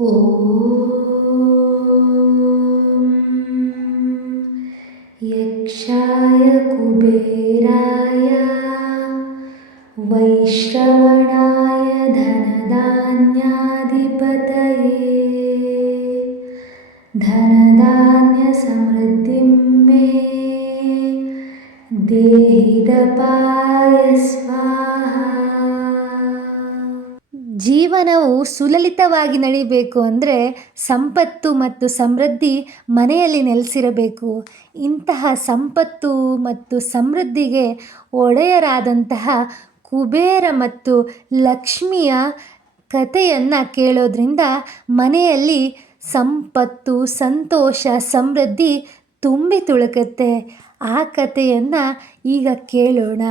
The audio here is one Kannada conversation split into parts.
ॐ यक्षाय कुबेराय वैश्रवणाय धनधान्याधिपतये धनधान्यसमृद्धिं मे देहिदपाय स्वाहा। ಜೀವನವು ಸುಲಲಿತವಾಗಿ ನಡಿಬೇಕು ಅಂದರೆ ಸಂಪತ್ತು ಮತ್ತು ಸಮೃದ್ಧಿ ಮನೆಯಲ್ಲಿ ನೆಲೆಸಿರಬೇಕು. ಇಂತಹ ಸಂಪತ್ತು ಮತ್ತು ಸಮೃದ್ಧಿಗೆ ಒಡೆಯರಾದಂತಹ ಕುಬೇರ ಮತ್ತು ಲಕ್ಷ್ಮಿಯ ಕಥೆಯನ್ನು ಕೇಳೋದ್ರಿಂದ ಮನೆಯಲ್ಲಿ ಸಂಪತ್ತು, ಸಂತೋಷ, ಸಮೃದ್ಧಿ ತುಂಬಿ ತುಳುಕುತ್ತೆ. ಆ ಕಥೆಯನ್ನು ಈಗ ಕೇಳೋಣ.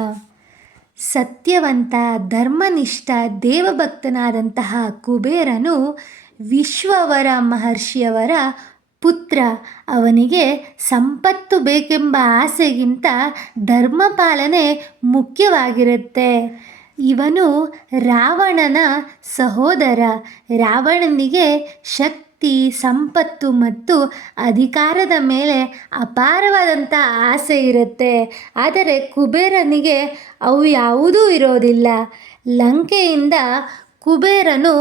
ಸತ್ಯವಂತ, ಧರ್ಮನಿಷ್ಠ, ದೇವಭಕ್ತನಾದಂತಹ ಕುಬೇರನು ವಿಶ್ವವರ ಮಹರ್ಷಿಯವರ ಪುತ್ರ. ಅವನಿಗೆ ಸಂಪತ್ತು ಬೇಕೆಂಬ ಆಸೆಗಿಂತ ಧರ್ಮಪಾಲನೆ ಮುಖ್ಯವಾಗಿರುತ್ತೆ. ಇವನು ರಾವಣನ ಸಹೋದರ. ರಾವಣನಿಗೆ ಶಕ್ತಿ, ಸಂಪತ್ತು ಮತ್ತು ಅಧಿಕಾರದ ಮೇಲೆ ಅಪಾರವಾದಂಥ ಆಸೆ ಇರುತ್ತೆ. ಆದರೆ ಕುಬೇರನಿಗೆ ಅವು ಯಾವುದೂ ಇರೋದಿಲ್ಲ. ಲಂಕೆಯಿಂದ ಕುಬೇರನು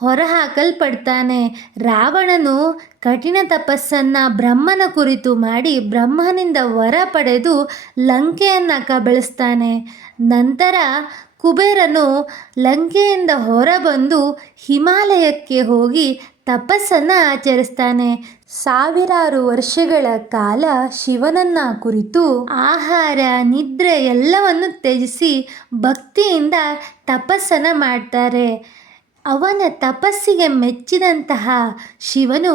ಹೊರಹಾಕಲ್ಪಡ್ತಾನೆ. ರಾವಣನು ಕಠಿಣ ತಪಸ್ಸನ್ನು ಬ್ರಹ್ಮನ ಕುರಿತು ಮಾಡಿ ಬ್ರಹ್ಮನಿಂದ ವರ ಪಡೆದು ಲಂಕೆಯನ್ನು ಕಬಳಿಸ್ತಾನೆ. ನಂತರ ಕುಬೇರನು ಲಂಕೆಯಿಂದ ಹೊರಬಂದು ಹಿಮಾಲಯಕ್ಕೆ ಹೋಗಿ ತಪಸ್ಸನ್ನು ಆಚರಿಸ್ತಾನೆ. ಸಾವಿರಾರು ವರ್ಷಗಳ ಕಾಲ ಶಿವನನ್ನು ಕುರಿತು ಆಹಾರ, ನಿದ್ರೆ ಎಲ್ಲವನ್ನು ತ್ಯಜಿಸಿ ಭಕ್ತಿಯಿಂದ ತಪಸ್ಸನ್ನು ಮಾಡ್ತಾರೆ. ಅವನ ತಪಸ್ಸಿಗೆ ಮೆಚ್ಚಿದಂತಹ ಶಿವನು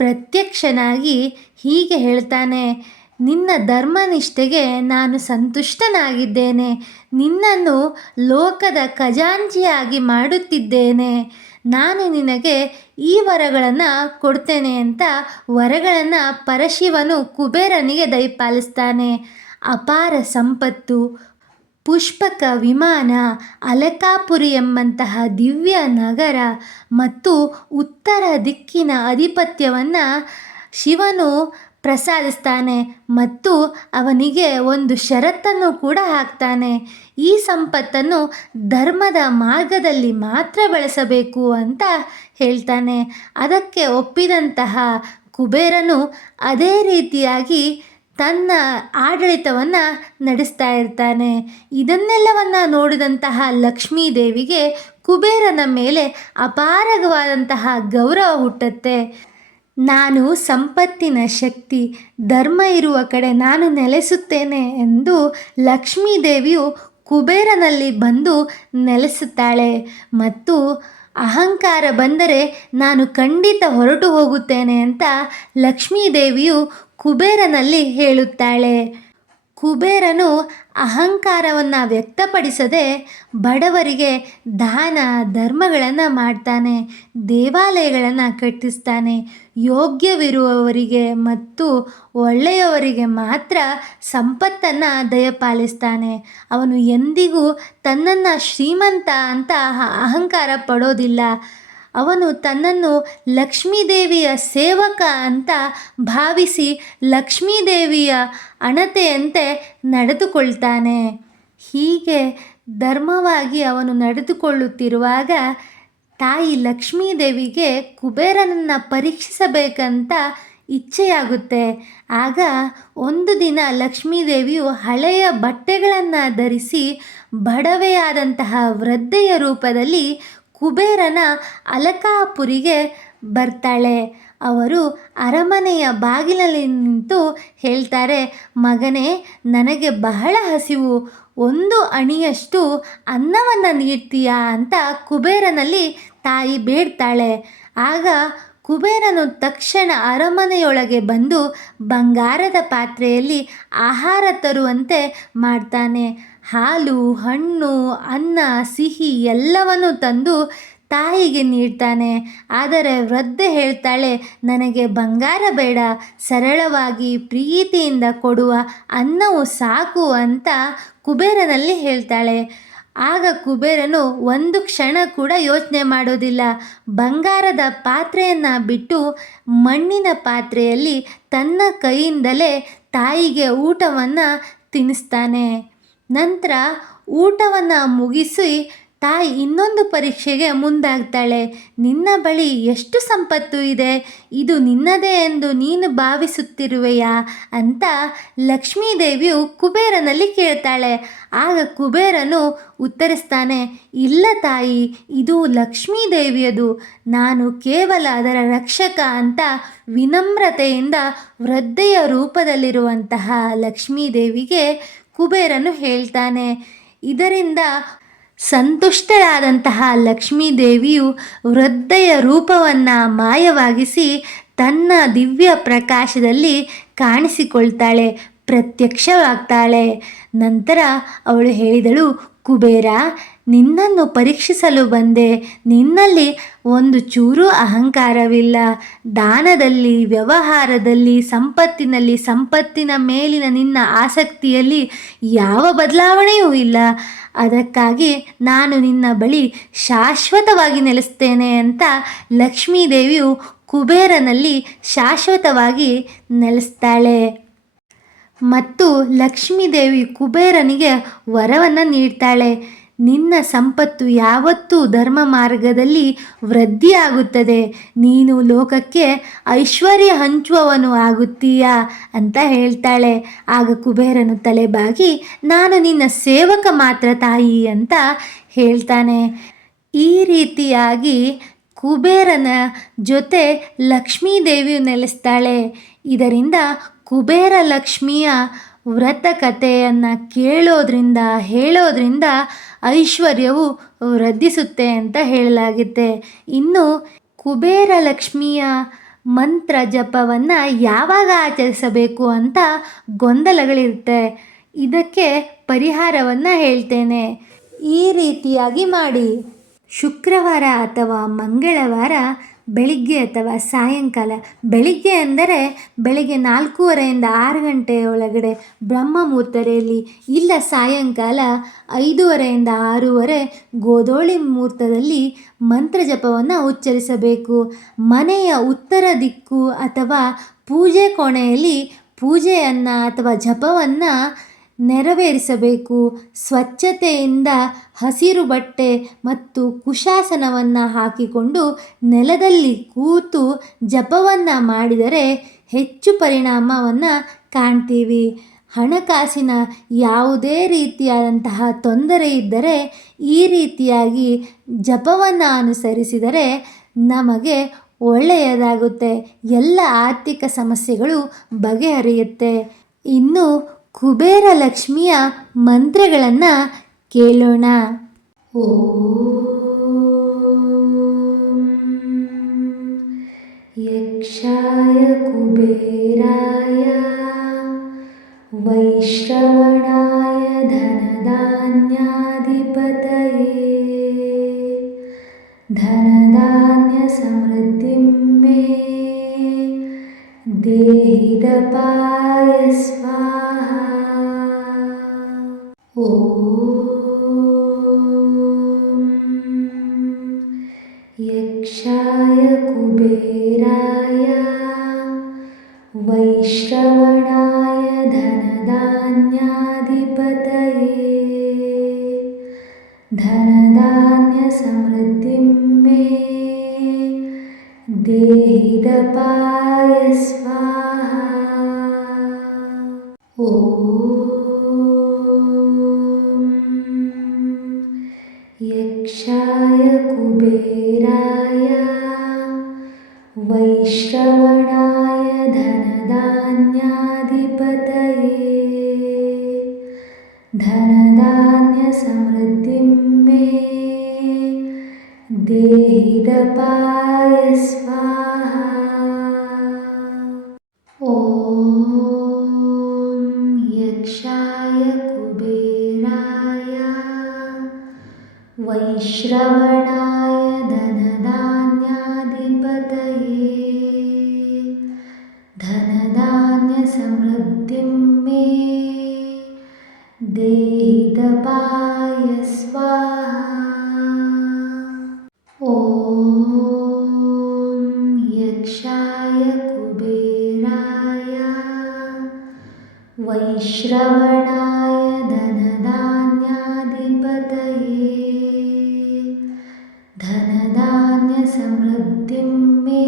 ಪ್ರತ್ಯಕ್ಷನಾಗಿ ಹೀಗೆ ಹೇಳ್ತಾನೆ, ನಿನ್ನ ಧರ್ಮನಿಷ್ಠೆಗೆ ನಾನು ಸಂತುಷ್ಟನಾಗಿದ್ದೇನೆ. ನಿನ್ನನ್ನು ಲೋಕದ ಖಜಾಂಚಿಯಾಗಿ ಮಾಡುತ್ತಿದ್ದೇನೆ. ನಾನು ನಿನಗೆ ಈ ವರಗಳನ್ನು ಕೊಡ್ತೇನೆ ಅಂತ ವರಗಳನ್ನು ಪರಶಿವನು ಕುಬೇರನಿಗೆ ದಯಪಾಲಿಸ್ತಾನೆ. ಅಪಾರ ಸಂಪತ್ತು, ಪುಷ್ಪಕ ವಿಮಾನ, ಅಲಕಾಪುರಿ ಎಂಬಂತಹ ದಿವ್ಯ ನಗರ ಮತ್ತು ಉತ್ತರ ದಿಕ್ಕಿನ ಆಧಿಪತ್ಯವನ್ನು ಶಿವನು ಪ್ರಸಾದಿಸ್ತಾನೆ ಮತ್ತು ಅವನಿಗೆ ಒಂದು ಷರತ್ತನ್ನು ಕೂಡ ಹಾಕ್ತಾನೆ. ಈ ಸಂಪತ್ತನ್ನು ಧರ್ಮದ ಮಾರ್ಗದಲ್ಲಿ ಮಾತ್ರ ಬಳಸಬೇಕು ಅಂತ ಹೇಳ್ತಾನೆ. ಅದಕ್ಕೆ ಒಪ್ಪಿದಂತಹ ಕುಬೇರನು ಅದೇ ರೀತಿಯಾಗಿ ತನ್ನ ಆಡಳಿತವನ್ನು ನಡೆಸ್ತಾ ಇರ್ತಾನೆ. ಇದನ್ನೆಲ್ಲವನ್ನು ನೋಡಿದಂತಹ ಲಕ್ಷ್ಮೀದೇವಿಗೆ ಕುಬೇರನ ಮೇಲೆ ಅಪಾರವಾದಂತಹ ಗೌರವ ಹುಟ್ಟುತ್ತೆ. ನಾನು ಸಂಪತ್ತಿನ ಶಕ್ತಿ, ಧರ್ಮ ಇರುವ ಕಡೆ ನಾನು ನೆಲೆಸುತ್ತೇನೆ ಎಂದು ಲಕ್ಷ್ಮೀದೇವಿಯು ಕುಬೇರನಲ್ಲಿ ಬಂದು ನೆಲೆಸುತ್ತಾಳೆ. ಮತ್ತು ಅಹಂಕಾರ ಬಂದರೆ ನಾನು ಖಂಡಿತ ಹೊರಟು ಹೋಗುತ್ತೇನೆ ಅಂತ ಲಕ್ಷ್ಮೀದೇವಿಯು ಕುಬೇರನಲ್ಲಿ ಹೇಳುತ್ತಾಳೆ. ಕುಬೇರನು ಅಹಂಕಾರವನ್ನು ವ್ಯಕ್ತಪಡಿಸದೆ ಬಡವರಿಗೆ ದಾನ ಧರ್ಮಗಳನ್ನು ಮಾಡ್ತಾನೆ. ದೇವಾಲಯಗಳನ್ನು ಕಟ್ಟಿಸ್ತಾನೆ. ಯೋಗ್ಯವಿರುವವರಿಗೆ ಮತ್ತು ಒಳ್ಳೆಯವರಿಗೆ ಮಾತ್ರ ಸಂಪತ್ತನ್ನು ದಯಪಾಲಿಸ್ತಾನೆ. ಅವನು ಎಂದಿಗೂ ತನ್ನನ್ನು ಶ್ರೀಮಂತ ಅಂತ ಅಹಂಕಾರ ಪಡೋದಿಲ್ಲ. ಅವನು ತನ್ನನ್ನು ಲಕ್ಷ್ಮೀದೇವಿಯ ಸೇವಕ ಅಂತ ಭಾವಿಸಿ ಲಕ್ಷ್ಮೀದೇವಿಯ ಅಣತೆಯಂತೆ ನಡೆದುಕೊಳ್ತಾನೆ. ಹೀಗೆ ಧರ್ಮವಾಗಿ ಅವನು ನಡೆದುಕೊಳ್ಳುತ್ತಿರುವಾಗ ತಾಯಿ ಲಕ್ಷ್ಮೀದೇವಿಗೆ ಕುಬೇರನನ್ನು ಪರೀಕ್ಷಿಸಬೇಕಂತ ಇಚ್ಛೆಯಾಗುತ್ತೆ. ಆಗ ಒಂದು ದಿನ ಲಕ್ಷ್ಮೀದೇವಿಯು ಹಳೆಯ ಬಟ್ಟೆಗಳನ್ನು ಧರಿಸಿ ಬಡವೆಯಾದಂತಹ ವೃದ್ಧೆಯ ರೂಪದಲ್ಲಿ ಕುಬೇರನ ಅಲಕಾಪುರಿಗೆ ಬರ್ತಾಳೆ. ಅವರು ಅರಮನೆಯ ಬಾಗಿಲಲ್ಲಿ ನಿಂತು ಹೇಳ್ತಾರೆ, ಮಗನೇ, ನನಗೆ ಬಹಳ ಹಸಿವು, ಒಂದು ಅಣಿಯಷ್ಟು ಅನ್ನವನ್ನು ನೀಡ್ತೀಯಾ ಅಂತ ಕುಬೇರನಲ್ಲಿ ತಾಯಿ ಬೇಡ್ತಾಳೆ. ಆಗ ಕುಬೇರನು ತಕ್ಷಣ ಅರಮನೆಯೊಳಗೆ ಬಂದು ಬಂಗಾರದ ಪಾತ್ರೆಯಲ್ಲಿ ಆಹಾರ ತರುವಂತೆ ಮಾಡ್ತಾನೆ. ಹಾಲು, ಹಣ್ಣು, ಅನ್ನ, ಸಿಹಿ ಎಲ್ಲವನ್ನು ತಂದು ತಾಯಿಗೆ ನೀಡ್ತಾನೆ. ಆದರೆ ವೃದ್ಧೆ ಹೇಳ್ತಾಳೆ, ನನಗೆ ಬಂಗಾರ ಬೇಡ, ಸರಳವಾಗಿ ಪ್ರೀತಿಯಿಂದ ಕೊಡುವ ಅನ್ನವು ಸಾಕು ಅಂತ ಕುಬೇರನಲ್ಲಿ ಹೇಳ್ತಾಳೆ. ಆಗ ಕುಬೇರನು ಒಂದು ಕ್ಷಣ ಕೂಡ ಯೋಚನೆ ಮಾಡೋದಿಲ್ಲ. ಬಂಗಾರದ ಪಾತ್ರೆಯನ್ನು ಬಿಟ್ಟು ಮಣ್ಣಿನ ಪಾತ್ರೆಯಲ್ಲಿ ತನ್ನ ಕೈಯಿಂದಲೇ ತಾಯಿಗೆ ಊಟವನ್ನು ತಿನ್ನಿಸ್ತಾನೆ. ನಂತರ ಊಟವನ್ನು ಮುಗಿಸಿ ತಾಯಿ ಇನ್ನೊಂದು ಪರೀಕ್ಷೆಗೆ ಮುಂದಾಗ್ತಾಳೆ. ನಿನ್ನ ಬಳಿ ಎಷ್ಟು ಸಂಪತ್ತು ಇದೆ, ಇದು ನಿನ್ನದೇ ಎಂದು ನೀನು ಭಾವಿಸುತ್ತಿರುವೆಯಾ ಅಂತ ಲಕ್ಷ್ಮೀದೇವಿಯು ಕುಬೇರನಲ್ಲಿ ಕೇಳ್ತಾಳೆ. ಆಗ ಕುಬೇರನು ಉತ್ತರಿಸ್ತಾನೆ, ಇಲ್ಲ ತಾಯಿ, ಇದು ಲಕ್ಷ್ಮೀದೇವಿಯದು, ನಾನು ಕೇವಲ ಅದರ ರಕ್ಷಕ ಅಂತ ವಿನಮ್ರತೆಯಿಂದ ವೃದ್ಧೆಯ ರೂಪದಲ್ಲಿರುವಂತಹ ಲಕ್ಷ್ಮೀದೇವಿಗೆ ಕುಬೇರನು ಹೇಳ್ತಾನೆ. ಇದರಿಂದ ಸಂತುಷ್ಟರಾದಂತಹ ಲಕ್ಷ್ಮೀದೇವಿಯು ವೃದ್ಧೆಯ ರೂಪವನ್ನು ಮಾಯವಾಗಿಸಿ ತನ್ನ ದಿವ್ಯ ಪ್ರಕಾಶದಲ್ಲಿ ಕಾಣಿಸಿಕೊಳ್ತಾಳೆ, ಪ್ರತ್ಯಕ್ಷವಾಗ್ತಾಳೆ. ನಂತರ ಅವಳು ಹೇಳಿದಳು, ಕುಬೇರ, ನಿನ್ನನ್ನು ಪರೀಕ್ಷಿಸಲು ಬಂದೆ. ನಿನ್ನಲ್ಲಿ ಒಂದು ಚೂರು ಅಹಂಕಾರವಿಲ್ಲ. ದಾನದಲ್ಲಿ, ವ್ಯವಹಾರದಲ್ಲಿ, ಸಂಪತ್ತಿನ ಮೇಲಿನ ನಿನ್ನ ಆಸಕ್ತಿಯಲ್ಲಿ ಯಾವ ಬದಲಾವಣೆಯೂ ಇಲ್ಲ. ಅದಕ್ಕಾಗಿ ನಾನು ನಿನ್ನ ಬಳಿ ಶಾಶ್ವತವಾಗಿ ನೆಲೆಸ್ತೇನೆ ಅಂತ ಲಕ್ಷ್ಮೀದೇವಿಯು ಕುಬೇರನಲ್ಲಿ ಶಾಶ್ವತವಾಗಿ ನೆಲೆಸ್ತಾಳೆ. ಮತ್ತು ಲಕ್ಷ್ಮೀದೇವಿ ಕುಬೇರನಿಗೆ ವರವನ್ನು ನೀಡ್ತಾಳೆ. ನಿನ್ನ ಸಂಪತ್ತು ಯಾವತ್ತೂ ಧರ್ಮ ಮಾರ್ಗದಲ್ಲಿ ವೃದ್ಧಿಯಾಗುತ್ತದೆ. ನೀನು ಲೋಕಕ್ಕೆ ಐಶ್ವರ್ಯ ಹಂಚುವವನು ಆಗುತ್ತೀಯಾ ಅಂತ ಹೇಳ್ತಾಳೆ. ಆಗ ಕುಬೇರನು ತಲೆಬಾಗಿ, ನಾನು ನಿನ್ನ ಸೇವಕ ಮಾತ್ರ ತಾಯಿ ಅಂತ ಹೇಳ್ತಾನೆ. ಈ ರೀತಿಯಾಗಿ ಕುಬೇರನ ಜೊತೆ ಲಕ್ಷ್ಮೀದೇವಿಯು ನೆಲೆಸ್ತಾಳೆ. ಇದರಿಂದ ಕುಬೇರ ಲಕ್ಷ್ಮಿಯ ವ್ರತ ಕಥೆಯನ್ನು ಕೇಳೋದ್ರಿಂದ ಹೇಳೋದ್ರಿಂದ ಐಶ್ವರ್ಯವು ವೃದ್ಧಿಸುತ್ತೆ ಅಂತ ಹೇಳಲಾಗುತ್ತೆ. ಇನ್ನು ಕುಬೇರ ಲಕ್ಷ್ಮಿಯ ಮಂತ್ರ ಜಪವನ್ನು ಯಾವಾಗ ಆಚರಿಸಬೇಕು ಅಂತ ಗೊಂದಲಗಳಿರುತ್ತೆ. ಇದಕ್ಕೆ ಪರಿಹಾರವನ್ನು ಹೇಳ್ತೇನೆ. ಈ ರೀತಿಯಾಗಿ ಮಾಡಿ. ಶುಕ್ರವಾರ ಅಥವಾ ಮಂಗಳವಾರ ಬೆಳಿಗ್ಗೆ ಅಥವಾ ಸಾಯಂಕಾಲ. ಬೆಳಿಗ್ಗೆ ಅಂದರೆ ಬೆಳಿಗ್ಗೆ 4:30ಯಿಂದ 6 ಗಂಟೆಯ ಒಳಗಡೆ ಬ್ರಹ್ಮ ಮುಹೂರ್ತದಲ್ಲಿ, ಇಲ್ಲ ಸಾಯಂಕಾಲ 5:30ಯಿಂದ 6:30 ಗೋಧೂಳಿ ಮುಹೂರ್ತದಲ್ಲಿ ಮಂತ್ರ ಜಪವನ್ನು ಉಚ್ಚರಿಸಬೇಕು. ಮನೆಯ ಉತ್ತರ ದಿಕ್ಕು ಅಥವಾ ಪೂಜೆ ಕೋಣೆಯಲ್ಲಿ ಪೂಜೆಯನ್ನು ಅಥವಾ ಜಪವನ್ನು ನೆರವೇರಿಸಬೇಕು. ಸ್ವಚ್ಛತೆಯಿಂದ ಹಸಿರು ಬಟ್ಟೆ ಮತ್ತು ಕುಶಾಸನವನ್ನು ಹಾಕಿಕೊಂಡು ನೆಲದಲ್ಲಿ ಕೂತು ಜಪವನ್ನು ಮಾಡಿದರೆ ಹೆಚ್ಚು ಪರಿಣಾಮವನ್ನು ಕಾಣ್ತೀವಿ. ಹಣಕಾಸಿನ ಯಾವುದೇ ರೀತಿಯಾದಂತಹ ತೊಂದರೆ ಇದ್ದರೆ ಈ ರೀತಿಯಾಗಿ ಜಪವನ್ನು ಅನುಸರಿಸಿದರೆ ನಮಗೆ ಒಳ್ಳೆಯದಾಗುತ್ತೆ. ಎಲ್ಲ ಆರ್ಥಿಕ ಸಮಸ್ಯೆಗಳು ಬಗೆಹರಿಯುತ್ತೆ. ಇನ್ನು ಕುಬೇರ ಲಕ್ಷ್ಮಿಯ ಮಂತ್ರಗಳನ್ನು ಕೇಳೋಣ. ಓಂ ಯಕ್ಷಾಯ ಕುಬೇರಾಯ ವೈಶ್ರವಣಾಯ ಧನಧಾನ್ಯಾಧಿಪತಯೇ ಧನಧಾನ್ಯ ಸಮೃದ್ಧಿಂ ಮೇ ದೇಹಿದಪಾಯ ಸ್ವಾಹಾ. ಓಂ ಯಕ್ಷಾಯ ಕುಬೇರಾಯ ವೈಶ್ರವಣಾಯ ಧನಧಾನ್ಯಾಧಿಪತಯೇ ಧನಧಾನ್ಯ ಸಮೃದ್ಧಿಂ ಮೇ ದೇಹಿದಪಾಯ ಸ್ವಾಹಾ. ಓಂ ಯಕ್ಷಾಯ ಕುಬೇರಾಯ ವೈಶ್ರವಣಾಯ ಧನಧಾನ್ಯಾಧಿಪತಯೇ ಧನಧಾನ್ಯ ಸಮೃದ್ಧಿಂ ಮೇ ದೇಹಿದಪಾಯ ಸ್ವಾಹಾ. ಓಂ ಯಕ್ಷಾಯ ಕುಬೇರಾಯ ವೈಶ್ರವಣಾಯ ಧನಧಾನ್ಯಾಧಿಪತಯೇ ಧನಧಾನ್ಯ ಸಮೃದ್ಧಿಂ ಮೇ ದೇಹಿದಪಾಯ ಸ್ವಾಹಾ. यक्षाय कुबेराय वैश्रवणाय धनधान्याधिपतये धनधान्यसमृद्धिं मे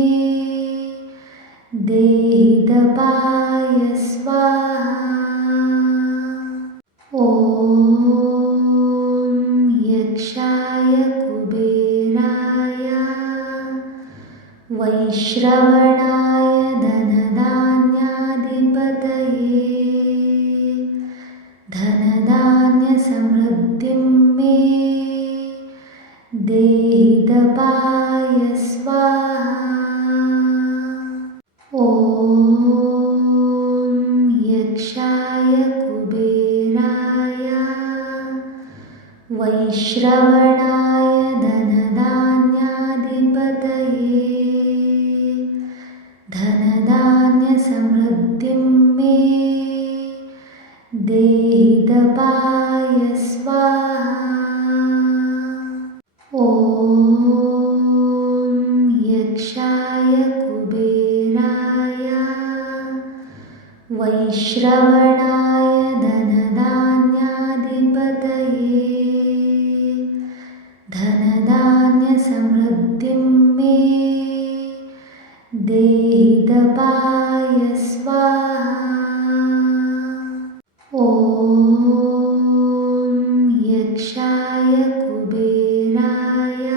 देहि तपाय स्वाहा। ॐ यक्षाय कुबेराय वैश्रवणाय धनधान्याधिपतये धनधान्यसमृद्धिं मे देहि तपाय स्वाहा। ॐ यक्षाय कुबेराय वैश्रवणाय धनधान्याधिपतये धनधान्यसमृद्धिं मे देहि तपाय स्वाहा। ॐ यक्षाय कुबेराय वैश्रवणाय धनधान्याधिपतये धनधान्यसमृद्धिं मे देहि तपाय स्वाहा। ॐ यक्षाय कुबेराय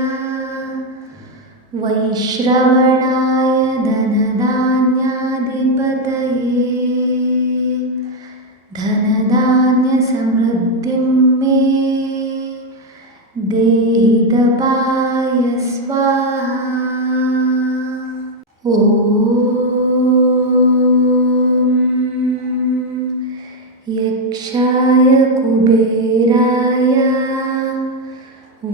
वैश्रवणाय धनधान्याधिपतये धनधान्यसमृद्धिं मे देहि तपाय स्वाहा। ॐ यक्षाय कुबेराय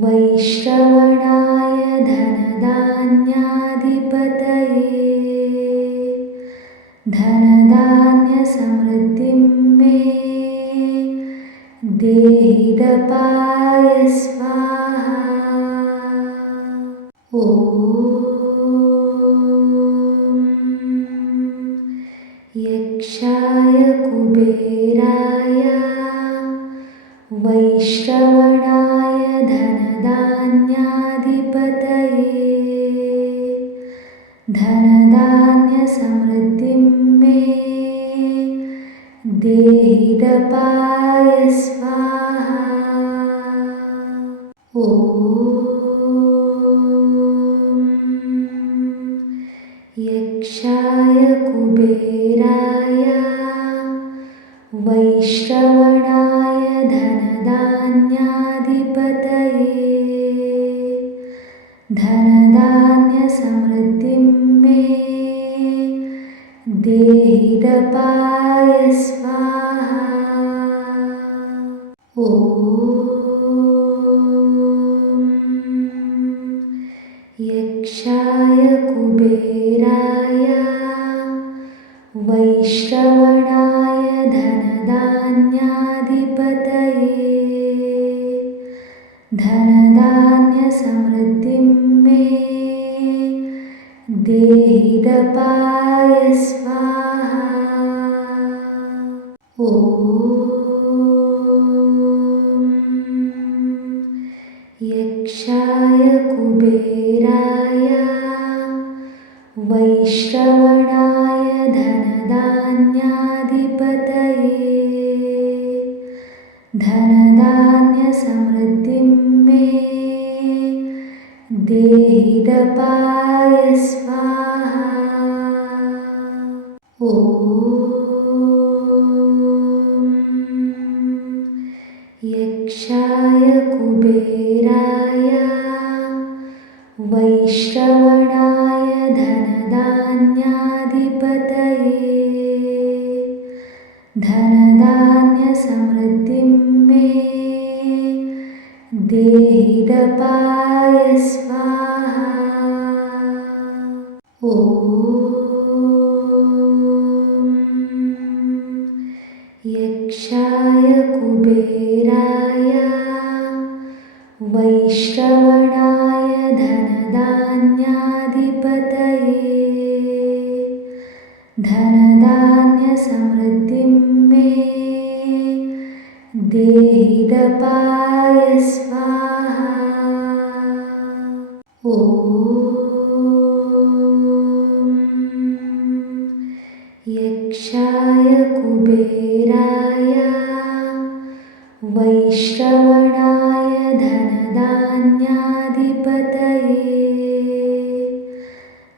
वैश्रवणाय धनधान्याधिपतये धनधान्यसमृद्धिं मे देहि तपाय स्वाहा। ॐ यक्षाय कुबेराय वैश्रवणाय धनधान्याधिपतये धनधान्यसमृद्धिं मे देहि तपाय स्वाहा। ॐ यक्षाय कुबेराय वैश्रवणाय धनधान्याधिपतये धनधान्यसमृद्धिं मे देहि तपाय स्वाहा। ॐ यक्षाय कुबेराय वैश्रवणाय धनधान्याधिपतये धनधान्यसमृद्धिं मे देहि तपाय स्वाहा। ॐ यक्षाय कुबेराय वैश्रवणाय धनधान्याधिपतये धनधान्यसमृद्धिं मे देहि तपाय स्वाहा। ॐ यक्षाय कुबेराय वैश्रवणाय धनधान्याधिपतये धनधान्यसमृद्धिं मे देहि तपाय स्वाहा। ॐ यक्षाय कुबेराय वैश्रवणाय धनधान्याधिपतये धनधान्यसमृद्धिं मे देहि दपाय स्वाहा। ॐ यक्षाय कुबेराय वैश्रवणाय धनधान्याधिपतये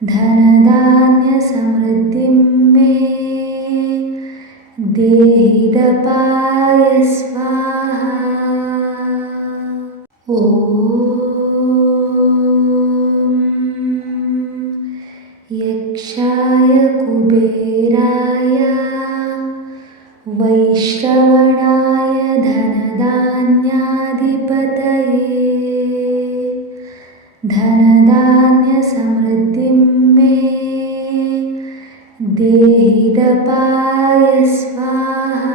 धनधान्यसमृद्धिं मे देहि दपाय स्वाहा। ॐ यक्षाय कुबेराय वैश्रवणाय धनधान्याधिपतये धनधान्यसमृद्धिं मे देहि दपाय स्वाहा।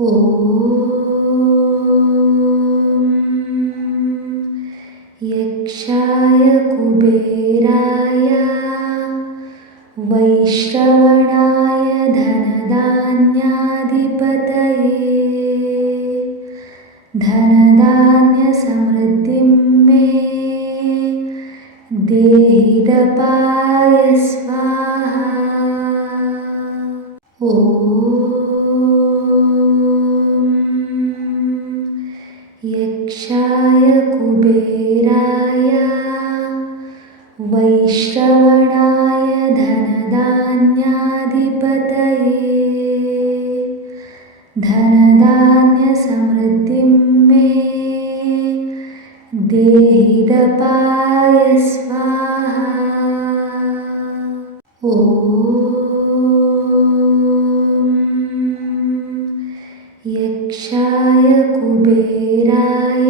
ॐ यक्षाय कुबेराय वैश्रवणाय धनधान्याधिपतये धनधान्यसमृद्धिं मे देहि दपाय स्वाहा। ॐ यक्षाय कुबेराय वैश्रवणाय धनधान्याधिपतये धनधान्यसमृद्धिं मे देहि दपाय स्वाहा। ॐ यक्षाय कुबेराय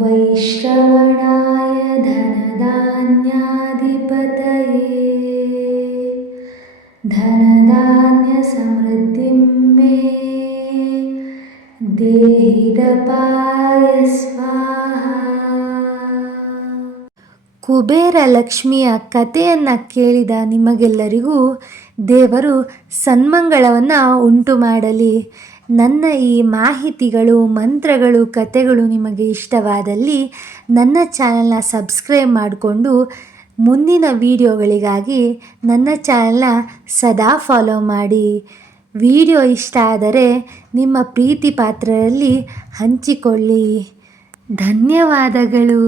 वैश्रवणाय धनधान्याधिपतये धनधान्यसमृद्धिं मे देहि दपाय स्वाहा। ಕುಬೇರ ಲಕ್ಷ್ಮಿಯ ಕಥೆಯನ್ನು ಕೇಳಿದ ನಿಮಗೆಲ್ಲರಿಗೂ ದೇವರು ಸನ್ಮಂಗಳವನ್ನು ಉಂಟು ಮಾಡಲಿ. ನನ್ನ ಈ ಮಾಹಿತಿಗಳು, ಮಂತ್ರಗಳು, ಕಥೆಗಳು ನಿಮಗೆ ಇಷ್ಟವಾದಲ್ಲಿ ನನ್ನ ಚಾನಲ್ನ ಸಬ್ಸ್ಕ್ರೈಬ್ ಮಾಡಿಕೊಂಡು ಮುಂದಿನ ವಿಡಿಯೋಗಳಿಗಾಗಿ ನನ್ನ ಚಾನಲ್ನ ಸದಾ ಫಾಲೋ ಮಾಡಿ. ವಿಡಿಯೋ ಇಷ್ಟ ಆದರೆ ನಿಮ್ಮ ಪ್ರೀತಿ ಪಾತ್ರರಲ್ಲಿ ಹಂಚಿಕೊಳ್ಳಿ. ಧನ್ಯವಾದಗಳು.